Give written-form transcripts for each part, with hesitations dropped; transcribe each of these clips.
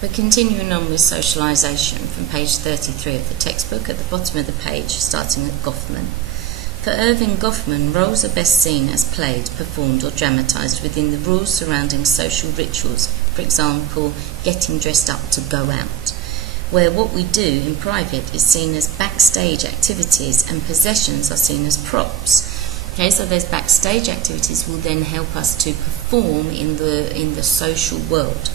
But continuing on with socialisation from page 33 of the textbook, at the bottom of the page, starting at Goffman. For Irving Goffman, roles are best seen as played, performed or dramatised within the rules surrounding social rituals, for example, getting dressed up to go out, where what we do in private is seen as backstage activities and possessions are seen as props. Okay, so those backstage activities will then help us to perform in the social world.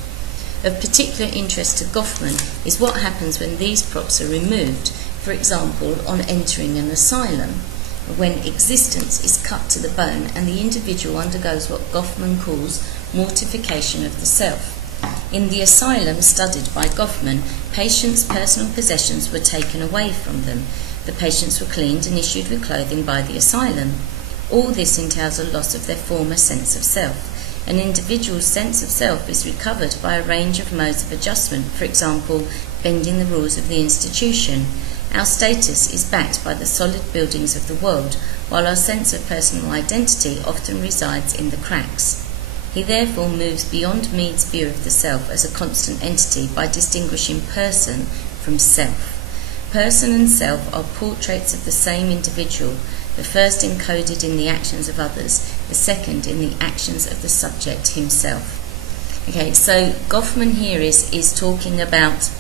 Of particular interest to Goffman is what happens when these props are removed, for example, on entering an asylum, when existence is cut to the bone and the individual undergoes what Goffman calls mortification of the self. In the asylum studied by Goffman, patients' personal possessions were taken away from them. The patients were cleaned and issued with clothing by the asylum. All this entails a loss of their former sense of self. An individual's sense of self is recovered by a range of modes of adjustment, for example, bending the rules of the institution. Our status is backed by the solid buildings of the world, while our sense of personal identity often resides in the cracks. He therefore moves beyond Mead's view of the self as a constant entity by distinguishing person from self. Person and self are portraits of the same individual, the first encoded in the actions of others, the second in the actions of the subject himself. Okay, so Goffman here is talking about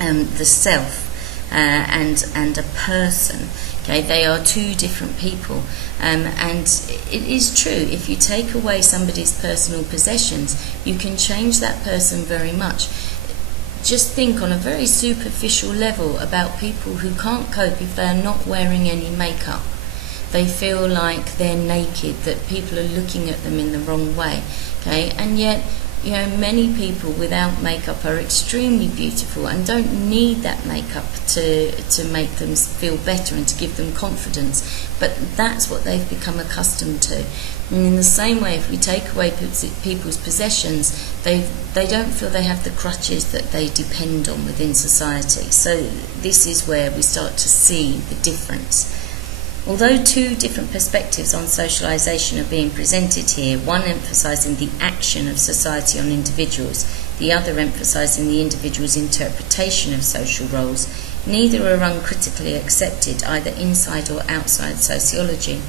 the self and a person. Okay, they are two different people, and it is true, if you take away somebody's personal possessions, you can change that person very much. Just think on a very superficial level about people who can't cope if they're not wearing any makeup. They feel like they're naked, that people are looking at them in the wrong way. Okay, and yet, you know, many people without makeup are extremely beautiful and don't need that makeup to make them feel better and to give them confidence. But that's what they've become accustomed to. And in the same way, if we take away people's possessions, they don't feel they have the crutches that they depend on within society. So this is where we start to see the difference. Although two different perspectives on socialisation are being presented here, one emphasising the action of society on individuals, the other emphasising the individual's interpretation of social roles, neither are uncritically accepted either inside or outside sociology.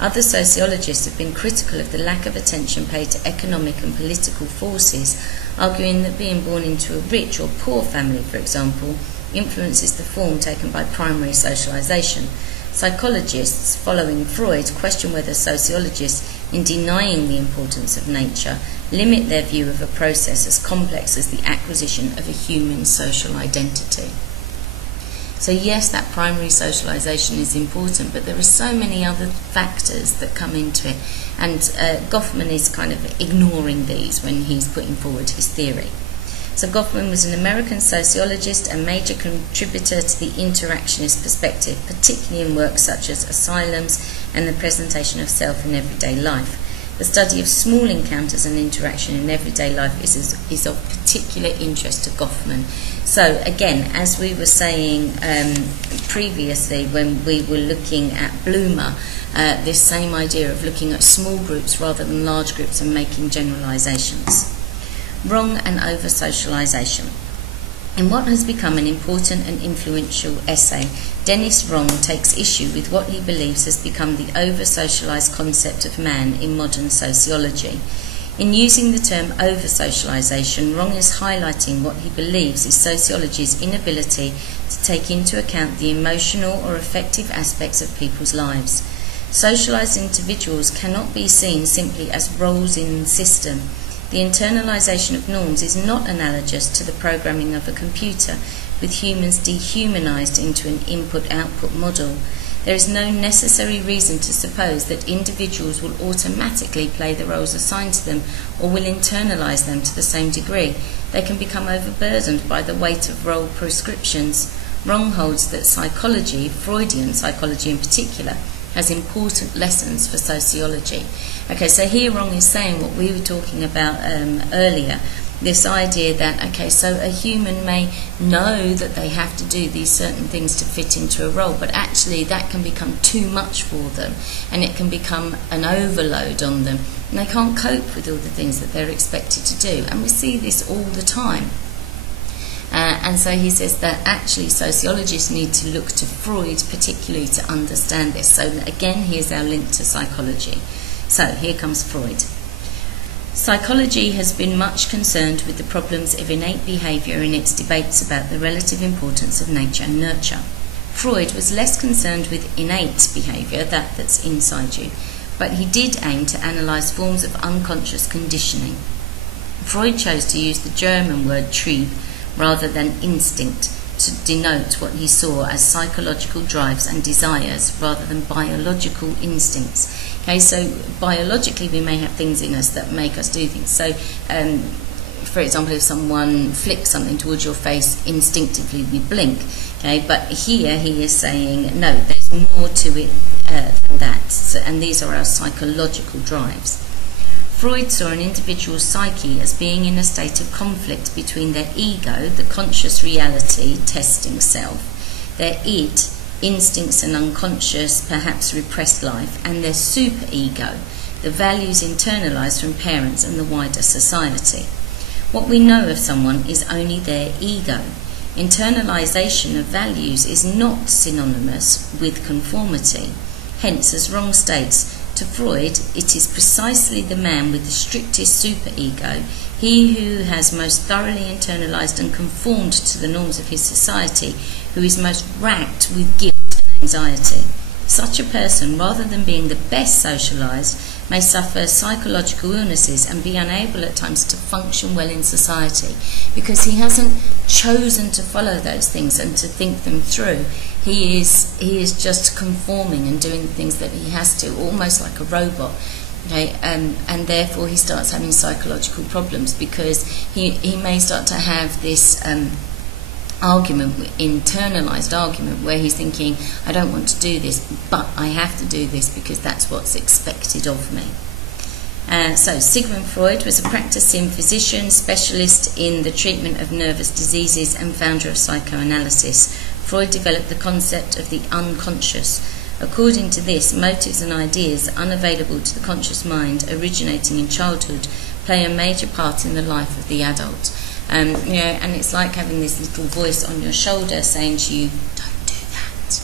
Other sociologists have been critical of the lack of attention paid to economic and political forces, arguing that being born into a rich or poor family, for example, influences the form taken by primary socialisation. Psychologists, following Freud, question whether sociologists, in denying the importance of nature, limit their view of a process as complex as the acquisition of a human social identity. So yes, that primary socialisation is important, but there are so many other factors that come into it, and Goffman is kind of ignoring these when he's putting forward his theory. So Goffman was an American sociologist and major contributor to the interactionist perspective, particularly in works such as Asylums and the presentation of self in everyday life. The study of small encounters and interaction in everyday life is of particular interest to Goffman. So again, as we were saying previously when we were looking at Bloomer, this same idea of looking at small groups rather than large groups and making generalisations. Wrong and over-socialisation. In what has become an important and influential essay, Dennis Wrong takes issue with what he believes has become the over-socialised concept of man in modern sociology. In using the term over-socialisation, Wrong is highlighting what he believes is sociology's inability to take into account the emotional or affective aspects of people's lives. Socialised individuals cannot be seen simply as roles in the system. The internalisation of norms is not analogous to the programming of a computer, with humans dehumanised into an input-output model. There is no necessary reason to suppose that individuals will automatically play the roles assigned to them or will internalise them to the same degree. They can become overburdened by the weight of role prescriptions. Wrong holds that psychology, Freudian psychology in particular, has important lessons for sociology. Okay, so here Wrong is saying what we were talking about earlier, this idea that, okay, so a human may know that they have to do these certain things to fit into a role, but actually that can become too much for them, and it can become an overload on them, and they can't cope with all the things that they're expected to do, and we see this all the time. And so he says that actually sociologists need to look to Freud particularly to understand this. So again, here's our link to psychology. So here comes Freud. Psychology has been much concerned with the problems of innate behaviour in its debates about the relative importance of nature and nurture. Freud was less concerned with innate behaviour, that's inside you, but he did aim to analyse forms of unconscious conditioning. Freud chose to use the German word Trieb rather than instinct to denote what he saw as psychological drives and desires rather than biological instincts. Okay, so biologically we may have things in us that make us do things. So, for example, if someone flicks something towards your face, instinctively we blink. Okay, but here he is saying, no, there's more to it than that. So, and these are our psychological drives. Freud saw an individual's psyche as being in a state of conflict between their ego, the conscious reality, testing self, their id, instincts and unconscious, perhaps repressed life, and their superego, the values internalised from parents and the wider society. What we know of someone is only their ego. Internalisation of values is not synonymous with conformity. Hence, as Wrong states, to Freud, it is precisely the man with the strictest superego, he who has most thoroughly internalised and conformed to the norms of his society, who is most racked with guilt and anxiety. Such a person, rather than being the best socialised, may suffer psychological illnesses and be unable at times to function well in society because he hasn't chosen to follow those things and to think them through. He is just conforming and doing the things that he has to, almost like a robot. Okay, and therefore he starts having psychological problems because he may start to have this internalized argument where he's thinking, I don't want to do this, but I have to do this because that's what's expected of me. So Sigmund Freud was a practicing physician, specialist in the treatment of nervous diseases and founder of psychoanalysis. Freud developed the concept of the unconscious. According to this, motives and ideas unavailable to the conscious mind originating in childhood play a major part in the life of the adult. And it's like having this little voice on your shoulder saying to you, don't do that.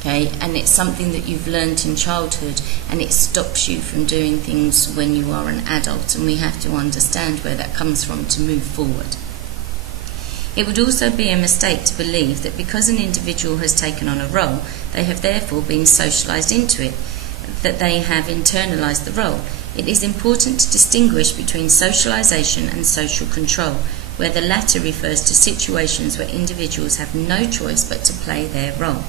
Okay, and it's something that you've learned in childhood and it stops you from doing things when you are an adult, and we have to understand where that comes from to move forward. It would also be a mistake to believe that because an individual has taken on a role, they have therefore been socialised into it, that they have internalised the role. It is important to distinguish between socialisation and social control, where the latter refers to situations where individuals have no choice but to play their role.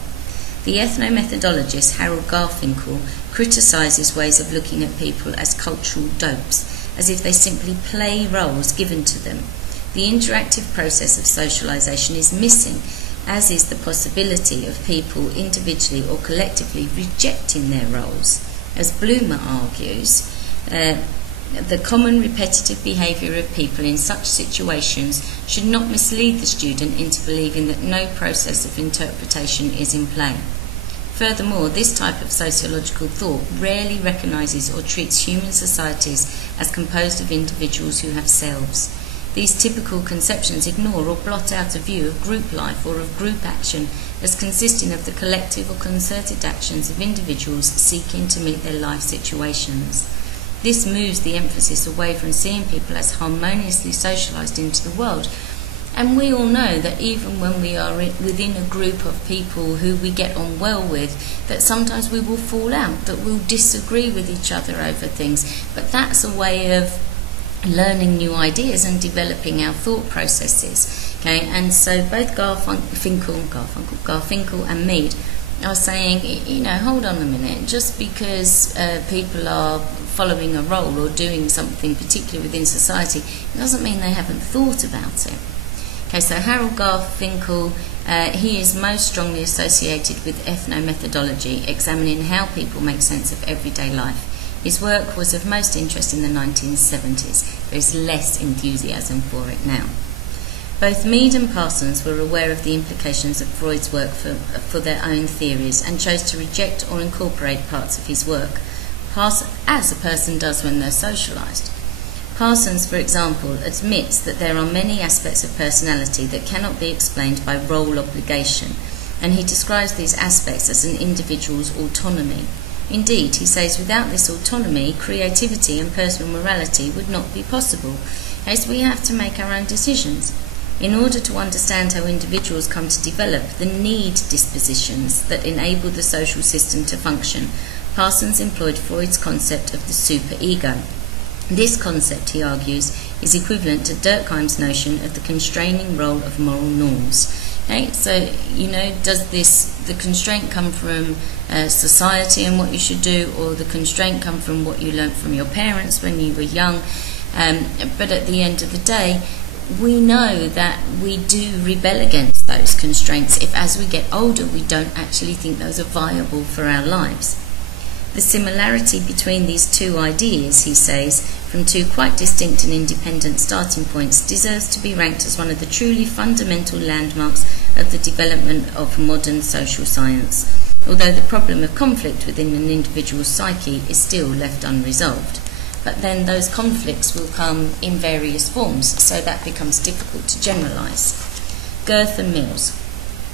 The ethnomethodologist Harold Garfinkel criticises ways of looking at people as cultural dopes, as if they simply play roles given to them. The interactive process of socialisation is missing, as is the possibility of people individually or collectively rejecting their roles. As Bloomer argues, the common repetitive behaviour of people in such situations should not mislead the student into believing that no process of interpretation is in play. Furthermore, this type of sociological thought rarely recognises or treats human societies as composed of individuals who have selves. These typical conceptions ignore or blot out a view of group life or of group action as consisting of the collective or concerted actions of individuals seeking to meet their life situations. This moves the emphasis away from seeing people as harmoniously socialised into the world. And we all know that even when we are within a group of people who we get on well with, that sometimes we will fall out, that we'll disagree with each other over things. But that's a way of learning new ideas and developing our thought processes. Okay, and so both Garfinkel and Mead are saying, hold on a minute, just because people are following a role or doing something particular within society, it doesn't mean they haven't thought about it. Okay, so Harold Garfinkel, he is most strongly associated with ethnomethodology, examining how people make sense of everyday life. His work was of most interest in the 1970s. There is less enthusiasm for it now. Both Mead and Parsons were aware of the implications of Freud's work for their own theories and chose to reject or incorporate parts of his work, as a person does when they're socialised. Parsons, for example, admits that there are many aspects of personality that cannot be explained by role obligation, and he describes these aspects as an individual's autonomy. Indeed, he says without this autonomy, creativity and personal morality would not be possible, as we have to make our own decisions. In order to understand how individuals come to develop the need dispositions that enable the social system to function, Parsons employed Freud's concept of the superego. This concept, he argues, is equivalent to Durkheim's notion of the constraining role of moral norms. Okay, so, does the constraint come from society and what you should do, or the constraint come from what you learnt from your parents when you were young? But at the end of the day, we know that we do rebel against those constraints if, as we get older, we don't actually think those are viable for our lives. The similarity between these two ideas, he says, from two quite distinct and independent starting points, deserves to be ranked as one of the truly fundamental landmarks of the development of modern social science, although the problem of conflict within an individual's psyche is still left unresolved. But then those conflicts will come in various forms, so that becomes difficult to generalise. Girth and Mills.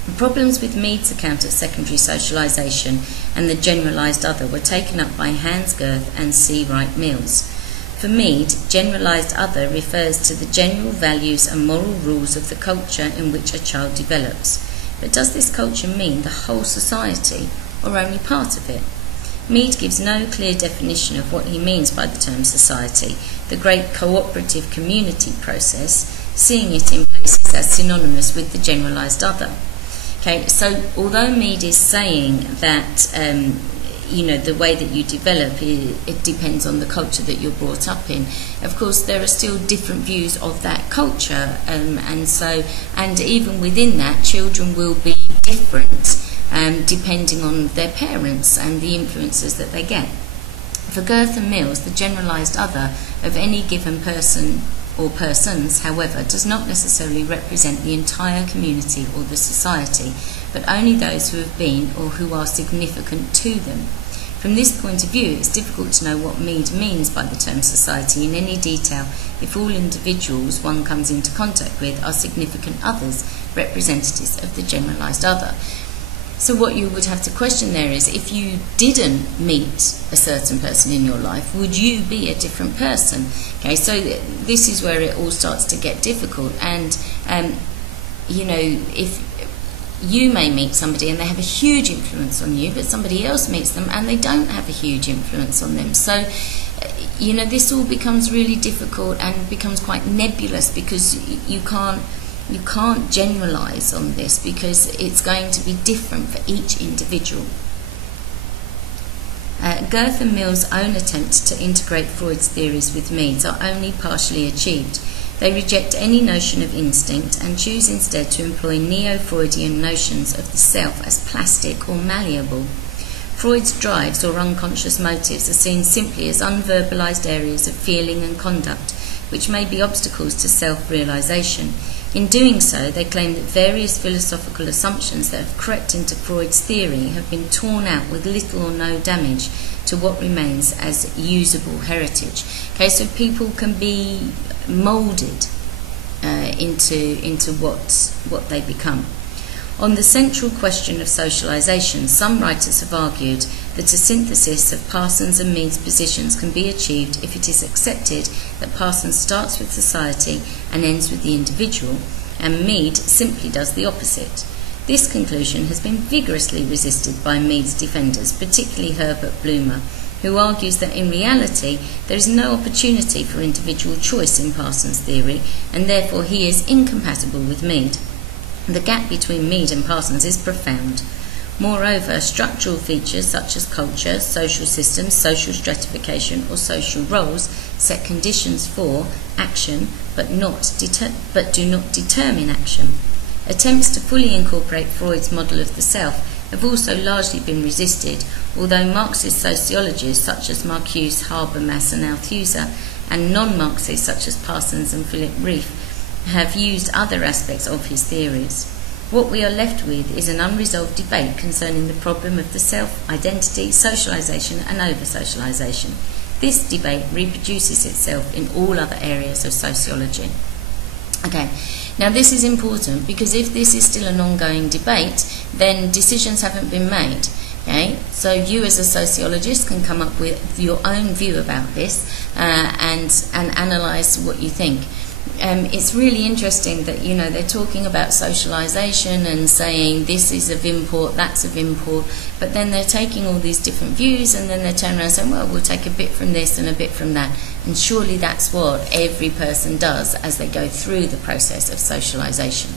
The problems with Mead's account of secondary socialisation and the generalised other were taken up by Hans Girth and C. Wright Mills. For Mead, generalised other refers to the general values and moral rules of the culture in which a child develops. But does this culture mean the whole society, or only part of it? Mead gives no clear definition of what he means by the term society, the great cooperative community process, seeing it in places as synonymous with the generalised other. Okay, so although Mead is saying that the way that you develop, it depends on the culture that you're brought up in. Of course, there are still different views of that culture, and even within that, children will be different depending on their parents and the influences that they get. For Girth and Mills, the generalised other of any given person or persons, however, does not necessarily represent the entire community or the society, but only those who have been or who are significant to them. From this point of view, it's difficult to know what Mead means by the term society in any detail if all individuals one comes into contact with are significant others, representatives of the generalised other. So what you would have to question there is, if you didn't meet a certain person in your life, would you be a different person? Okay, so this is where it all starts to get difficult. And, if you may meet somebody and they have a huge influence on you, but somebody else meets them and they don't have a huge influence on them. So, this all becomes really difficult and becomes quite nebulous, because you can't generalise on this, because it's going to be different for each individual. Girth and Mills' own attempt to integrate Freud's theories with Mead's are only partially achieved. They reject any notion of instinct and choose instead to employ neo-Freudian notions of the self as plastic or malleable. Freud's drives or unconscious motives are seen simply as unverbalised areas of feeling and conduct, which may be obstacles to self-realisation. In doing so, they claim that various philosophical assumptions that have crept into Freud's theory have been torn out with little or no damage to what remains as usable heritage. Okay, so people can be moulded into what they become. On the central question of socialisation, some writers have argued that a synthesis of Parsons and Mead's positions can be achieved if it is accepted that Parsons starts with society and ends with the individual, and Mead simply does the opposite. This conclusion has been vigorously resisted by Mead's defenders, particularly Herbert Blumer, who argues that in reality there is no opportunity for individual choice in Parsons' theory, and therefore he is incompatible with Mead. The gap between Mead and Parsons is profound. Moreover, structural features such as culture, social systems, social stratification, or social roles set conditions for action, but do not determine action. Attempts to fully incorporate Freud's model of the self have also largely been resisted, although Marxist sociologists such as Marcuse, Habermas and Althusser, and non-Marxists such as Parsons and Philip Rieff, have used other aspects of his theories. What we are left with is an unresolved debate concerning the problem of the self, identity, socialisation and over-socialisation. this debate reproduces itself in all other areas of sociology. Okay, now this is important because if this is still an ongoing debate, then decisions haven't been made. Okay, so you as a sociologist can come up with your own view about this and analyse what you think. It's really interesting that, you know, they're talking about socialisation and saying this is of import, that's of import, but then they're taking all these different views and then they turn around and say, well, we'll take a bit from this and a bit from that. And surely that's what every person does as they go through the process of socialisation.